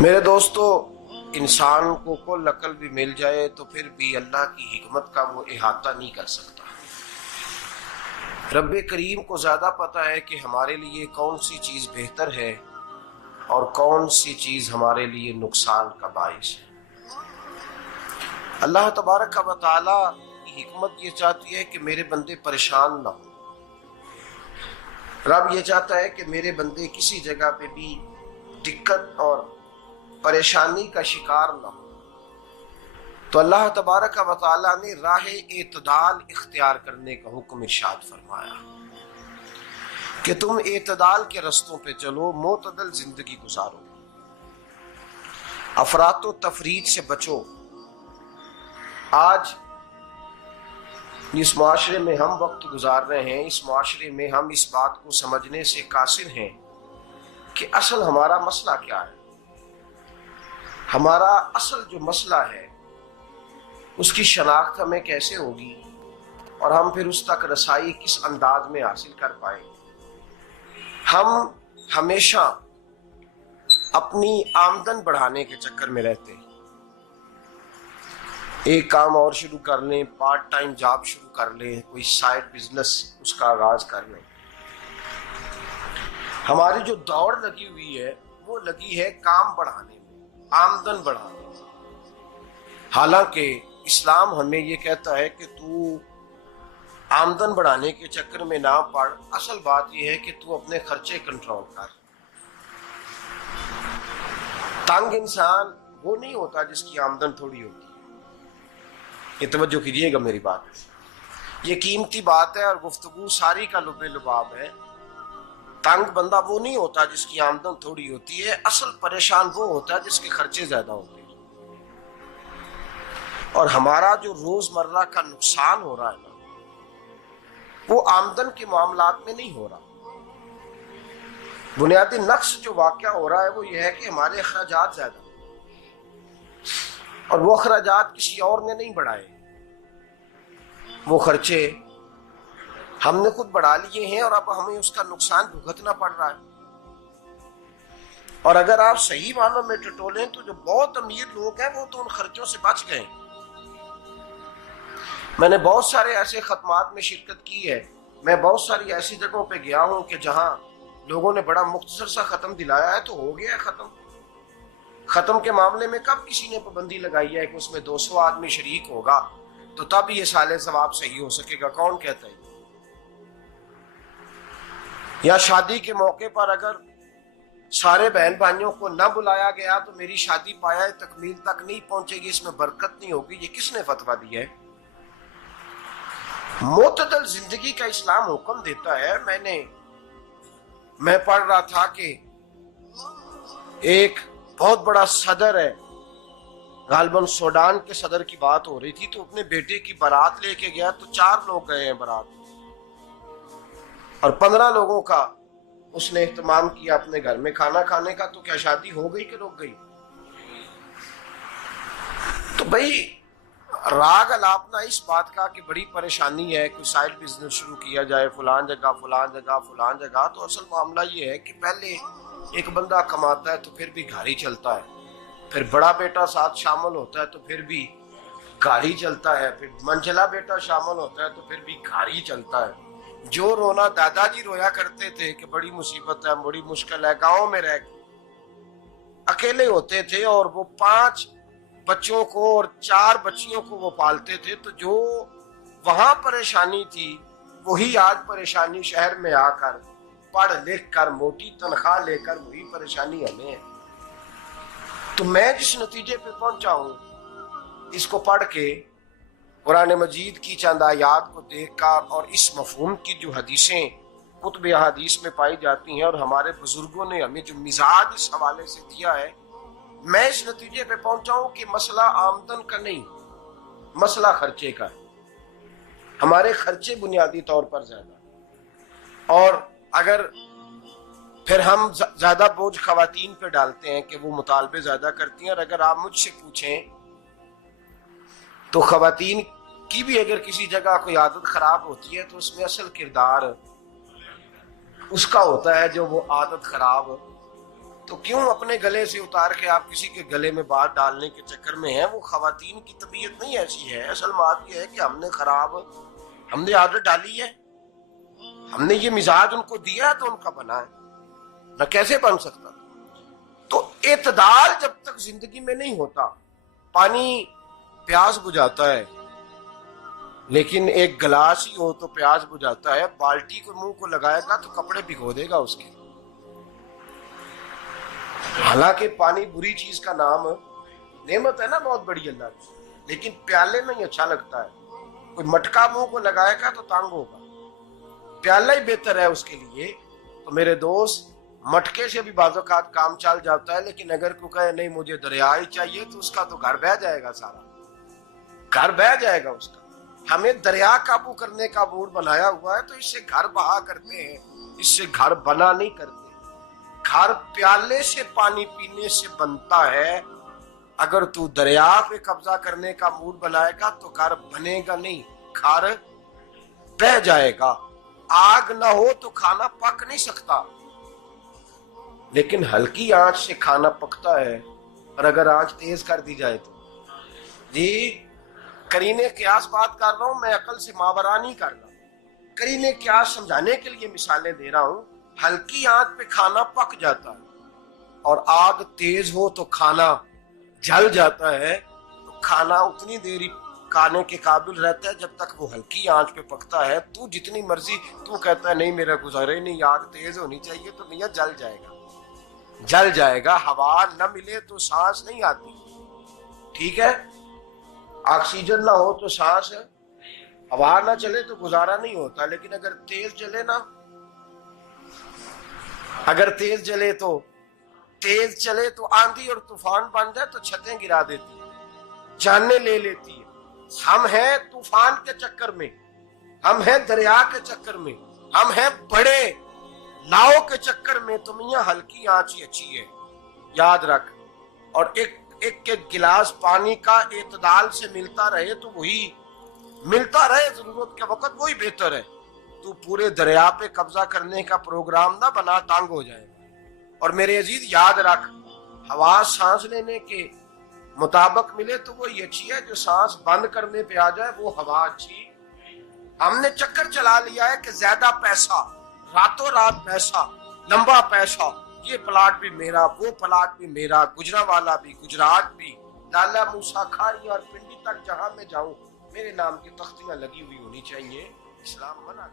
میرے دوستو، انسان کو کل عقل بھی مل جائے تو پھر بھی اللہ کی حکمت کا وہ احاطہ نہیں کر سکتا۔ رب کریم کو زیادہ پتہ ہے کہ ہمارے لیے کون سی چیز بہتر ہے اور کون سی چیز ہمارے لیے نقصان کا باعث ہے۔ اللہ تبارک و تعالی کی حکمت یہ چاہتی ہے کہ میرے بندے پریشان نہ ہوں۔ رب یہ چاہتا ہے کہ میرے بندے کسی جگہ پہ بھی دقت اور پریشانی کا شکار نہ ہو، تو اللہ تبارک و تعالی نے راہ اعتدال اختیار کرنے کا حکم ارشاد فرمایا کہ تم اعتدال کے رستوں پہ چلو، معتدل زندگی گزارو، افراط و تفریط سے بچو۔ آج جس معاشرے میں ہم وقت گزار رہے ہیں، اس معاشرے میں ہم اس بات کو سمجھنے سے قاصر ہیں کہ اصل ہمارا مسئلہ کیا ہے۔ ہمارا اصل جو مسئلہ ہے اس کی شناخت ہمیں کیسے ہوگی اور ہم پھر اس تک رسائی کس انداز میں حاصل کر پائیں۔ ہم ہمیشہ اپنی آمدن بڑھانے کے چکر میں رہتے ہیں، ایک کام اور شروع کر لیں، پارٹ ٹائم جاب شروع کر لیں، کوئی سائیڈ بزنس اس کا آغاز کر لیں۔ ہماری جو دوڑ لگی ہوئی ہے وہ لگی ہے کام بڑھانے میں، آمدن بڑھانے میں، حالانکہ اسلام ہمیں یہ کہتا ہے کہ تو آمدن بڑھانے کے چکر میں نہ پڑ، اصل بات یہ ہے کہ تو اپنے خرچے کنٹرول کر۔ تنگ انسان وہ نہیں ہوتا جس کی آمدن تھوڑی ہوتی ہے، یہ توجہ کیجیے گا میری بات، یہ قیمتی بات ہے اور گفتگو ساری کا لب لباب ہے۔ تنگ بندہ وہ نہیں ہوتا جس کی آمدن تھوڑی ہوتی ہے، اصل پریشان وہ ہوتا ہے جس کے خرچے زیادہ ہوتے ہیں۔ اور ہمارا جو روزمرہ کا نقصان ہو رہا ہے نا، وہ آمدن کے معاملات میں نہیں ہو رہا۔ بنیادی نقص جو واقعہ ہو رہا ہے وہ یہ ہے کہ ہمارے اخراجات زیادہ ہیں اور وہ اخراجات کسی اور نے نہیں بڑھائے، وہ خرچے ہم نے خود بڑھا لیے ہیں اور اب ہمیں اس کا نقصان بھگتنا پڑ رہا ہے۔ اور اگر آپ صحیح معنوں میں ٹٹولیں تو جو بہت امیر لوگ ہیں وہ تو ان خرچوں سے بچ گئے۔ میں نے بہت سارے ایسے ختمات میں شرکت کی ہے، میں بہت ساری ایسی جگہوں پہ گیا ہوں کہ جہاں لوگوں نے بڑا مختصر سا ختم دلایا ہے تو ہو گیا ہے ختم۔ ختم کے معاملے میں کب کسی نے پابندی لگائی ہے کہ اس میں 200 آدمی شریک ہوگا تو تب یہ سال ثواب صحیح ہو سکے گا؟ کون کہتا ہے؟ یا شادی کے موقع پر اگر سارے بہن بھائیوں کو نہ بلایا گیا تو میری شادی پایہ تکمیل تک نہیں پہنچے گی، اس میں برکت نہیں ہوگی، یہ کس نے فتویٰ دیا ہے؟ معتدل زندگی کا اسلام حکم دیتا ہے۔ میں پڑھ رہا تھا کہ ایک بہت بڑا صدر ہے، غالباً سوڈان کے صدر کی بات ہو رہی تھی، تو اپنے بیٹے کی بارات لے کے گیا تو 4 لوگ گئے ہیں بارات اور 15 لوگوں کا اس نے اہتمام کیا اپنے گھر میں کھانا کھانے کا، تو کیا شادی ہو گئی کہ رک گئی؟ تو بھائی راگ الاپنا اس بات کا کہ بڑی پریشانی ہے، کوئی سائیڈ بزنس شروع کیا جائے فلان جگہ فلان جگہ فلان جگہ، تو اصل معاملہ یہ ہے کہ پہلے ایک بندہ کماتا ہے تو پھر بھی گھر ہی چلتا ہے، پھر بڑا بیٹا ساتھ شامل ہوتا ہے تو پھر بھی گھر ہی چلتا ہے، پھر منجلا بیٹا شامل ہوتا ہے تو پھر بھی گھر ہی چلتا ہے۔ جو رونا دادا جی رویا کرتے تھے کہ بڑی مصیبت ہے، بڑی مشکل ہے، گاؤں میں رہ اکیلے ہوتے تھے اور وہ 5 بچوں کو اور 4 بچیوں کو وہ پالتے تھے، تو جو وہاں پریشانی تھی وہی آج پریشانی شہر میں آ کر پڑھ لکھ کر موٹی تنخواہ لے کر وہی پریشانی ہمیں ہے۔ تو میں جس نتیجے پہ پہنچا ہوں اس کو پڑھ کے، قرآن مجید کی چند آیات کو دیکھ کر اور اس مفہوم کی جو حدیثیں کتب احادیث میں پائی جاتی ہیں اور ہمارے بزرگوں نے ہمیں جو مزاج اس حوالے سے دیا ہے، میں اس نتیجے پہ پہنچا ہوں کہ مسئلہ آمدن کا نہیں، مسئلہ خرچے کا ہے۔ ہمارے خرچے بنیادی طور پر زیادہ، اور اگر پھر ہم زیادہ بوجھ خواتین پہ ڈالتے ہیں کہ وہ مطالبے زیادہ کرتی ہیں، اور اگر آپ مجھ سے پوچھیں تو خواتین کی بھی اگر کسی جگہ کوئی عادت خراب ہوتی ہے تو اس میں اصل کردار اس کا ہوتا ہے جو وہ عادت خراب تو کیوں اپنے گلے سے اتار کے آپ کسی کے گلے میں بات ڈالنے کے چکر میں ہیں؟ وہ خواتین کی طبیعت نہیں ایسی ہے. اصل بات یہ ہے کہ ہم نے عادت ڈالی ہے، ہم نے یہ مزاج ان کو دیا تو ان کا بنا ہے، نہ کیسے بن سکتا. تو اعتدال جب تک زندگی میں نہیں ہوتا، پانی پیاس بجھاتا ہے لیکن ایک گلاس ہی ہو تو پیاس بجھاتا ہے، بالٹی کو منہ کو لگائے گا تو کپڑے بھگو دے گا اس کے. حالانکہ پانی بری چیز کا نام نعمت ہے نا بہت بڑی اللہ کی، لیکن پیالے میں ہی اچھا لگتا ہے. کوئی مٹکا منہ کو لگائے گا تو تانگ ہوگا، پیالہ ہی بہتر ہے اس کے لیے. تو میرے دوست، مٹکے سے بھی بعض اوقات کام چل جاتا ہے، لیکن اگر کوئی کہے نہیں مجھے دریا ہی چاہیے تو اس کا تو گھر بہ جائے گا، سارا گھر بہ جائے گا اس کا. ہمیں دریا قابو کرنے کا موڈ بنایا ہوا ہے تو اس سے گھر بہا کرتے ہیں، اس سے گھر بنا نہیں کرتے. گھر پیالے سے پانی پینے سے بنتا ہے. اگر تو دریا پہ قبضہ کرنے کا موڈ بنائے گا تو گھر بنے گا نہیں، گھر بہ جائے گا. آگ نہ ہو تو کھانا پک نہیں سکتا، لیکن ہلکی آنچ سے کھانا پکتا ہے. اور اگر آنچ تیز کر دی جائے تو جی قرینے قیاس بات کر رہا ہوں، میں عقل سے ماورا نہیں کر رہا. قرینے قیاس سمجھانے کے لیے مثالیں دے رہا ہوں. ہلکی آنچ پہ کھانا پک جاتا ہے اور آگ تیز ہو تو کھانا جل جاتا ہے. تو کھانا اتنی دیر کھانے کے قابل رہتا ہے جب تک وہ ہلکی آنچ پہ پکتا ہے. تو جتنی مرضی تو کہتا ہے نہیں میرا گزارے نہیں، آگ تیز ہونی چاہیے، تو میاں جل جائے گا، جل جائے گا. ہوا نہ ملے تو سانس نہیں آتی، ٹھیک ہے؟ آکسیجن نہ ہو تو سانس، ہوا نہ چلے تو گزارا نہیں ہوتا. لیکن اگر تیز چلے نا، اگر تیز چلے تو آندھی اور طوفان بن جائے تو چھتیں گرا دیتی ہے، جانیں لے لیتی ہے. ہم ہیں طوفان کے چکر میں، ہم ہیں دریا کے چکر میں، ہم ہیں بڑے لاؤ کے چکر میں. تو میاں ہلکی آنچ ہی اچھی ہے، یاد رکھ. اور ایک گلاس پانی کا اعتدال سے ملتا رہے تو وہی ملتا رہے، ضرورت کے وقت وہی بہتر ہے. تو پورے دریا پہ قبضہ کرنے کا پروگرام نہ بنا، تانگ ہو جائے گا. اور میرے عزیز یاد رکھ، ہوا سانس لینے کے مطابق ملے تو وہی اچھی ہے، جو سانس بند کرنے پہ آ جائے وہ ہوا اچھی. ہم نے چکر چلا لیا ہے کہ زیادہ پیسہ، راتوں رات پیسہ، لمبا پیسہ، یہ پلاٹ بھی میرا، وہ پلاٹ بھی میرا، گجرانوالہ بھی، گجرات بھی، لالا موسیٰ کھاری اور پنڈی تک جہاں میں جاؤں میرے نام کی تختیاں لگی ہوئی ہونی چاہیے. اسلام منع